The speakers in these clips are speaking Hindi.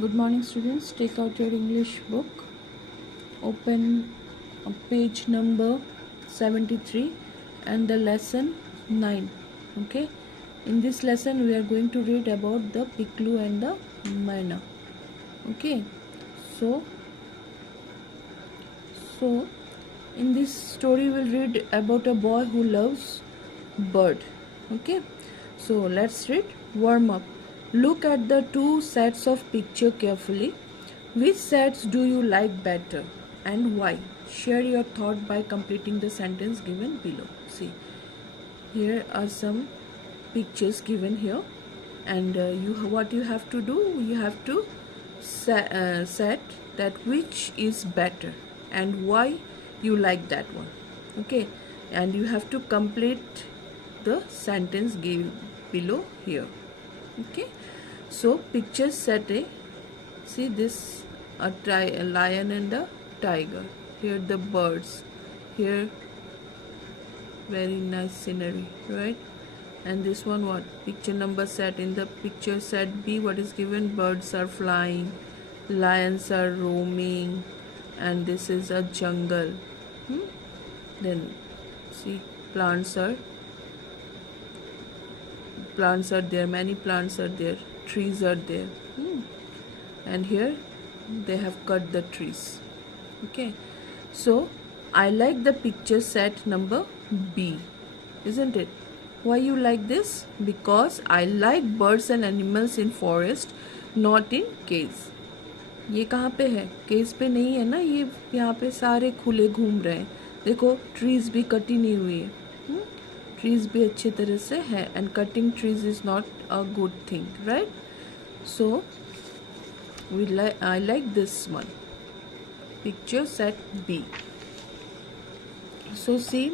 Good morning, students. Take out your English book. Open page number 73 and the lesson 9. Okay. In this lesson, we are going to read about the Piklu and the Maina. Okay. So in this story, we'll read about a boy who loves bird. Okay. So let's read. Warm up. Look at the two sets of picture carefully. Which sets do you like better and why? Share your thought by completing the sentence given below. See, here are some pictures given here, and what you have to do, you have to set that which is better and why you like that one. Okay, and you have to complete the sentence given below here. Okay, so picture set A. See this, a lion and a tiger. Here the birds. Here very nice scenery, right? And this one, what picture number set? In the picture set B, what is given? Birds are flying, lions are roaming, and this is a jungle. Then see, plants are there, many plants are there, trees are there. And here they have cut the trees. Okay, so I like the picture set number B, isn't it? Why you like this? Because I like birds and animals in forest, not in caves. ये कहाँ पे है? केस पे नहीं है ना, ये यहाँ पे सारे खुले घूम रहे हैं. देखो ट्रीज भी कटी नहीं हुई है, ट्रीज भी अच्छे तरह से है, and cutting trees is not a good thing, right? So I like this one, picture set B. So see,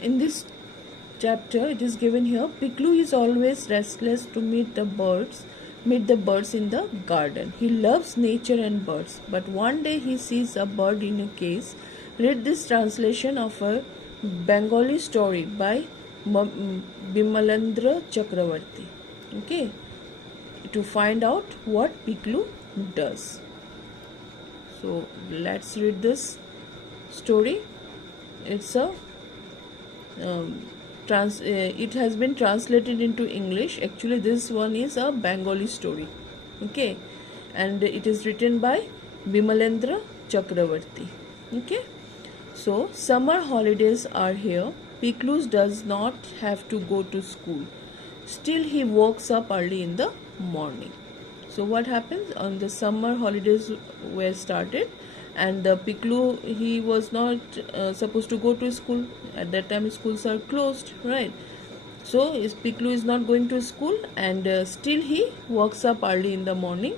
in this chapter it is given here, Piklu is always restless to meet the birds in the garden. He loves nature and birds, but one day he sees a bird in a case. Read this translation of a Bengali story by Bimalendra Chakravarti. Okay, to find out what Piklu does. So let's read this story. It's a it has been translated into English. Actually this one is a Bengali story. Okay, and it is written by Bimalendra Chakravarti. Okay, so summer holidays are here. Piklu does not have to go to school. Still he wakes up early in the morning. So what happens? On the summer holidays were started, and the Piklu, he was not supposed to go to school. At that time schools are closed, right? So Piklu is not going to school, and still he wakes up early in the morning.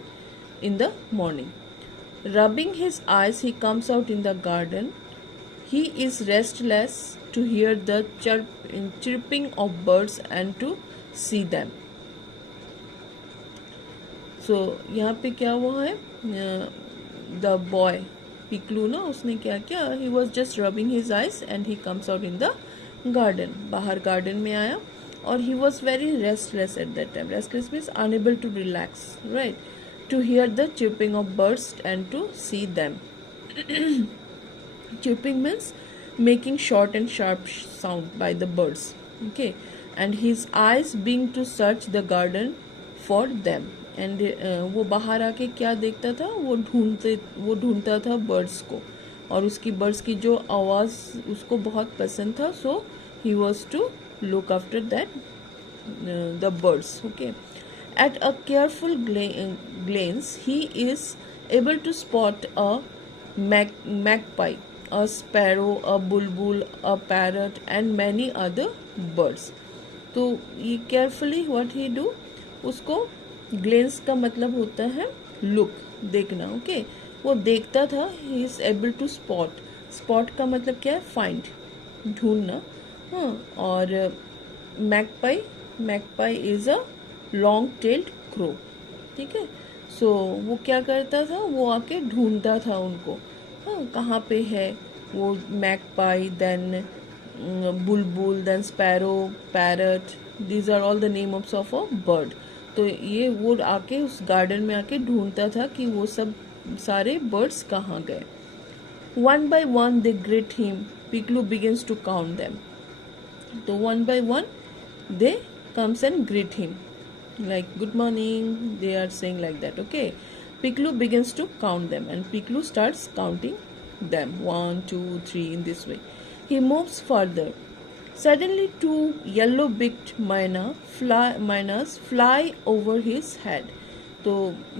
Rubbing his eyes, he comes out in the garden. He is restless to hear the chirping of birds and to see them. सो यहाँ पे क्या हुआ है, द बॉय पिकलू ना, उसने क्या किया, he was just rubbing his eyes and he comes out in the garden. बाहर गार्डन में आया और he was very restless at that time. Restless means unable to relax, right? To hear the chirping of birds and to see them. Chirping means making short and sharp sound by the birds. Okay, and his eyes being to search the garden for them. And वो बाहर आके क्या देखता था, वो ढूंढता था बर्ड्स को, और उसकी बर्ड्स की जो आवाज़ उसको बहुत पसंद था. So he was to look after that the birds. Okay, at a careful glance he is able to spot a magpie, a sparrow, a bulbul, a parrot and many other birds. तो ये केयरफुली व्हाट ही डू, उसको ग्लेंस का मतलब होता है लुक, देखना. ओके, वो देखता था. He is able to spot. Spot का मतलब क्या है? फाइंड, ढूंढना. हाँ, और magpie is a long tailed crow. ठीक है, सो वो क्या करता था, वो आके ढूंढता था उनको. हाँ, कहाँ पे है वो magpie, then Bulbul, then sparrow, parrot. These are all the names of a bird. तो ये वो आके उस गार्डन में आके ढूंढता था कि वो सब सारे बर्ड्स कहाँ गए. One by one they greet him. Piglu begins to count them. So one by one they comes and greet him. Like good morning, they are saying like that. Okay. Piglu begins to count them and Piglu starts counting them. 1, 2, 3 in this way. He moves further. Suddenly two yellow-beaked miners fly over his head. तो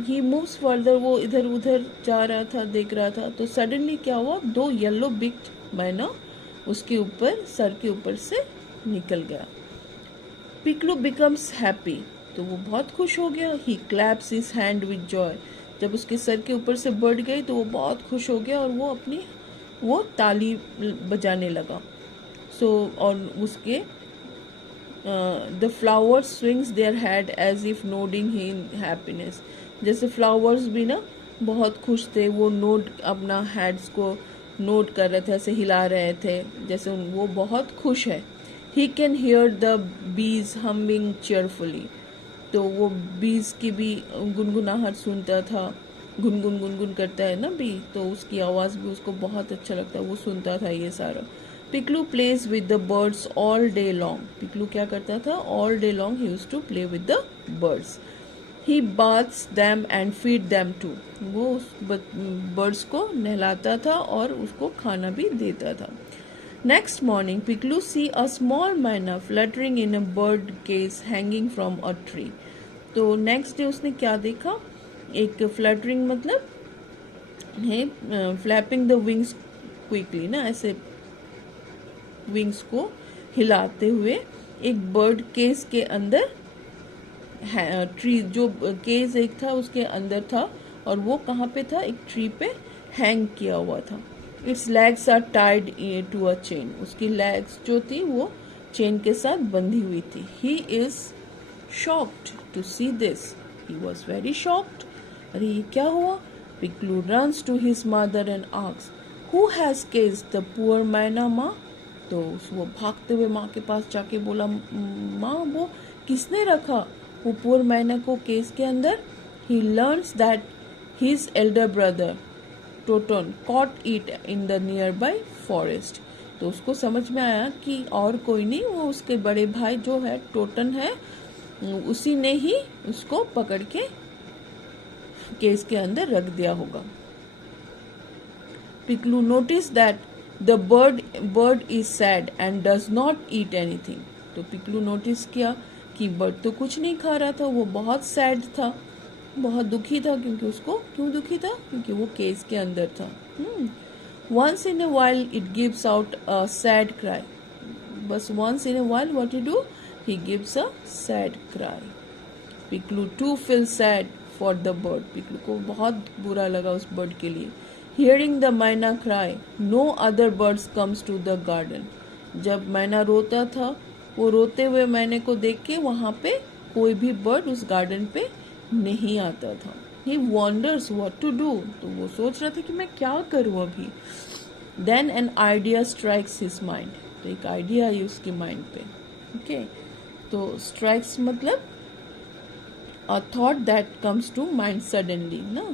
ही मूव्स फर्दर, वो इधर उधर जा रहा था, देख रहा था, तो सडनली क्या हुआ, 2 येलो बिग्ड मैना उसके ऊपर, सर के ऊपर से निकल गया. पिकलू बिकम्स हैप्पी, तो वो बहुत खुश हो गया. He claps his hand with joy. जब उसके सर के ऊपर से बर्ड गई तो वो बहुत खुश हो गया और वो ताली बजाने लगा. और उसके the flowers swings their head as if nodding in happiness. जैसे फ्लावर्स भी ना बहुत खुश थे, वो नोड अपना हेड्स को नोट कर रहे थे, ऐसे हिला रहे थे जैसे वो बहुत खुश है. He can hear the bees humming cheerfully. तो वो बीज की भी गुनगुनाहट सुनता था. गुनगुन गुनगुन करता है ना बी, तो उसकी आवाज़ भी उसको बहुत अच्छा लगता है, वो सुनता था ये सारा. Piklu plays with the birds all day long. Piklu क्या करता था, all day long he used to play with the birds. He baths them and feed them too. वो उस बर्ड्स को नहलाता था और उसको खाना भी देता था. Next morning Piklu see a small myna fluttering in a bird case hanging from a tree. तो नेक्स्ट डे उसने क्या देखा, एक फ्लटरिंग मतलब है फ्लैपिंग द विंग्स क्विकली ना, ऐसे विंग्स को हिलाते हुए एक बर्ड केस के अंदर ट्री, जो केस एक था उसके अंदर था और वो कहाँ पे था, एक ट्री पे हैंग किया हुआ था. Its legs are tied to a chain. उसकी लेग्स जो थी वो चेन के साथ बंधी हुई थी. He is shocked to see this. He was very shocked. अरे ये क्या हुआ. Piklu runs to his mother and asks who has cased the poor myna माँ. तो वो भागते हुए माँ के पास जाके बोला, माँ वो किसने रखा वो पुअर मैना को केस के अंदर. He learns that his elder brother Totan caught it in the nearby forest. तो उसको समझ में आया कि और कोई नहीं, वो उसके बड़े भाई जो है टोटन है, उसी ने ही उसको पकड़ के केस के अंदर रख दिया होगा. Piklu notice that the bird is sad and does not eat anything. तो पिकलू नोटिस किया कि बर्ड तो कुछ नहीं खा रहा था, वो बहुत सैड था, बहुत दुखी था. क्योंकि उसको क्यों दुखी था, क्योंकि वो केस के अंदर था. Once in a while it gives out a sad cry. बस once in a while what you do, he gives a sad cry. Piklu too feel sad for the bird. Piklu को बहुत बुरा लगा उस बर्ड के लिए. Hearing the myna cry, no other birds comes to the garden. जब मैना रोता था, वो रोते हुए मैने को देख के वहाँ पे कोई भी बर्ड उस गार्डन पे नहीं आता था. He wonders what to do. तो वो सोच रहा था कि मैं क्या करूँ अभी. Then an idea strikes his mind. तो एक आइडिया आई उसके माइंड पे. Okay. तो strikes मतलब a thought that comes to mind suddenly, ना.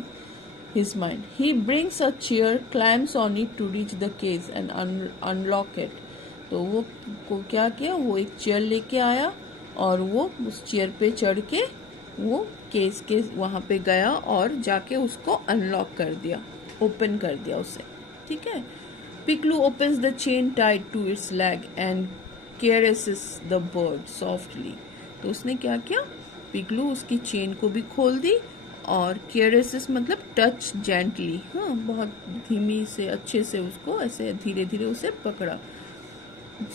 His mind. He brings a chair, climbs on it to reach the cage and unlock it. तो वो को क्या किया, वो एक चेयर लेके आया और वो उस चेयर पे चढ़ के वो केस के वहाँ पे गया और जाके उसको अनलॉक कर दिया, ओपन कर दिया उसे. ठीक है. Piklu opens the chain tied to its leg and caresses the bird softly. तो उसने क्या किया, पिकलू उसकी चेन को भी खोल दी और केयरसेस मतलब टच जेंटली, हाँ बहुत धीमी से अच्छे से उसको ऐसे धीरे धीरे उसे पकड़ा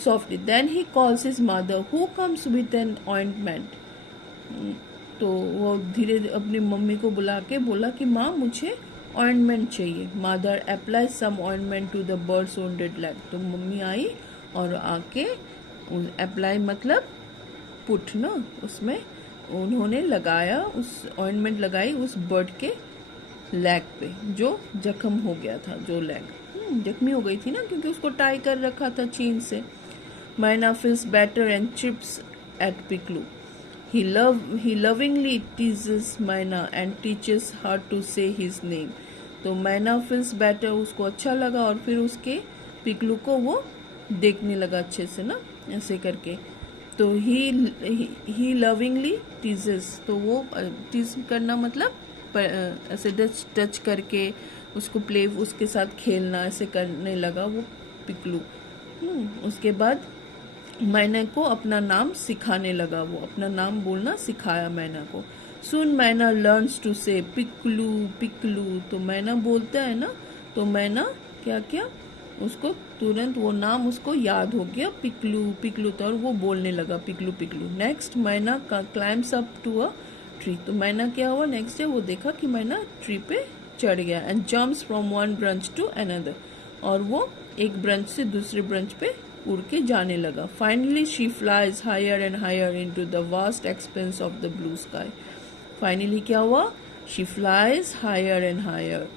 softly. Then he calls his mother who comes with an ointment. तो वो धीरे अपनी मम्मी को बुला के बोला कि माँ मुझे ऑइंटमेंट चाहिए. Mother apply some ointment to the birds wounded leg. तो मम्मी आई और आके अप्लाई मतलब पुट ना, उसमें उन्होंने लगाया, उस ऑइंटमेंट लगाई उस बर्ड के लेग पे जो जख्म हो गया था, जो लेग जख्मी हो गई थी ना, क्योंकि उसको टाई कर रखा था चेन से. Myna feels better and chips at Piklu. He lovingly teases Maina and teaches her to say his name. तो मैना feels better, उसको अच्छा लगा और फिर उसके पिकलू को वो देखने लगा अच्छे से ना, ऐसे करके. तो he lovingly teases, तो वो टीज करना मतलब ऐसे टच करके उसको प्ले, उसके साथ खेलना ऐसे करने लगा वो पिकलू. उसके बाद मैना को अपना नाम सिखाने लगा, वो अपना नाम बोलना सिखाया मैना को. सुन मैना लर्न्स टू से पिकलू पिकलू, तो मैना बोलता है ना, तो मैना क्या किया, उसको तुरंत वो नाम उसको याद हो गया, पिकलू पिकलू, तो और वो बोलने लगा Piklu Piklu. Next myna climbs up to a tree, तो मैना क्या हुआ नेक्स्ट डे, वो देखा कि मैना ट्री पे चढ़ गया. And jumps from one branch to another, और वो एक ब्रांच से दूसरे ब्रांच पे उड़ के जाने लगा. Finally she flies higher and higher into the vast expanse of the blue sky. Finally क्या हुआ, she flies higher and higher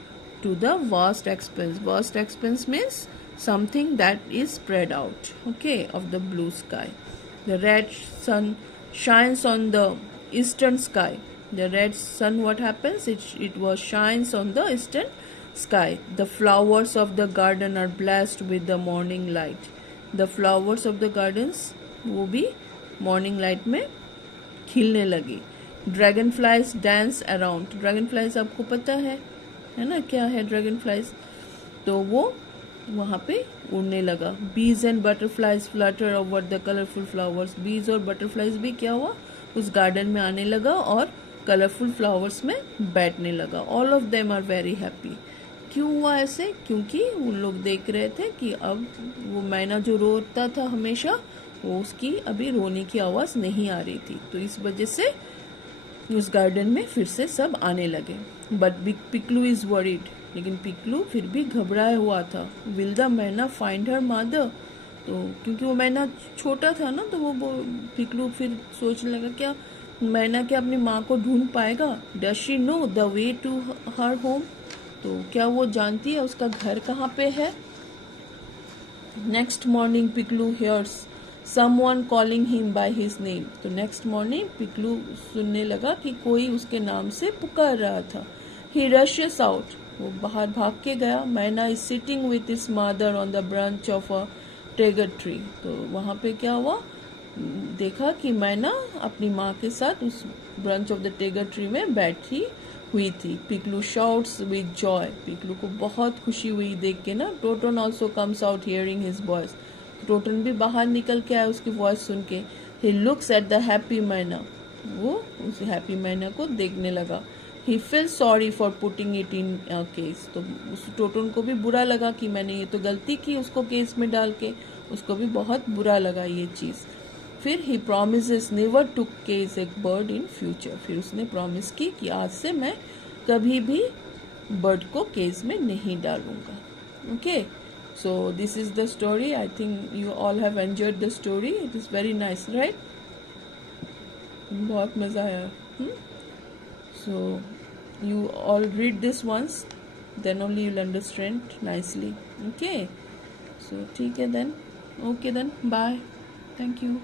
to the vast expanse. Vast expanse means something that is spread out, okay, of the blue sky. The red sun shines on the eastern sky. The red sun, what happens, it was shines on the eastern sky. The flowers of the garden are blessed with the morning light. The flowers of the gardens वो भी morning light में खिलने लगी. Dragonflies dance around. Dragonflies आपको पता है ना क्या है dragonflies, तो वो वहाँ पे उड़ने लगा. बीज and butterflies Flutter over the colourful flowers. बीज और बटरफ्लाइज भी क्या हुआ, उस गार्डन में आने लगा और कलरफुल फ्लावर्स में बैठने लगा. All of them are very happy. क्यों हुआ ऐसे, क्योंकि उन लोग देख रहे थे कि अब वो मैना जो रोता था हमेशा, वो उसकी अभी रोने की आवाज़ नहीं आ रही थी, तो इस वजह से उस गार्डन में फिर से सब आने लगे. बट पिकलू इज वरीड, लेकिन पिकलू फिर भी घबराया हुआ था. विल द मैना फाइंड हर मदर, तो क्योंकि वो मैना छोटा था ना, तो वो पिकलू फिर सोचने लगा क्या मैना क्या अपनी माँ को ढूंढ पाएगा. Does she know the way to her home, तो क्या वो जानती है उसका घर कहाँ पे है. Next morning Piklu hears someone calling him by his name. तो नेक्स्ट मॉर्निंग पिकलू सुनने लगा कि कोई उसके नाम से पुकार रहा था. ही रशेस आउट, वो बाहर भाग के गया. Myna is sitting with his mother on the branch of a tegar tree. तो वहाँ पे क्या हुआ, देखा कि मैना अपनी माँ के साथ उस branch of the tegar tree में बैठी हुई थी. Piklu shouts with joy, Piklu को बहुत खुशी हुई देख के ना. Totan also comes out hearing his voice, Totan भी बाहर निकल के आया उसकी वॉइस सुन के. He looks at the happy myna, वो उस हैप्पी मैना को देखने लगा. He feel sorry for putting it in case, तो उस टोटन को भी बुरा लगा कि मैंने ये तो गलती की उसको केस में डाल के, उसको भी बहुत बुरा लगा ये चीज़. फिर he promises never to case a bird in future, फिर उसने प्रॉमिस की कि आज से मैं कभी भी बर्ड को केस में नहीं डालूंगा. Okay, so this is the story. I think you all have enjoyed the story. It is very nice, right. बहुत मज़ा आया. So you all read this once, then only you'll understand nicely. Okay, so ठीक है then. Okay then, bye. Thank you.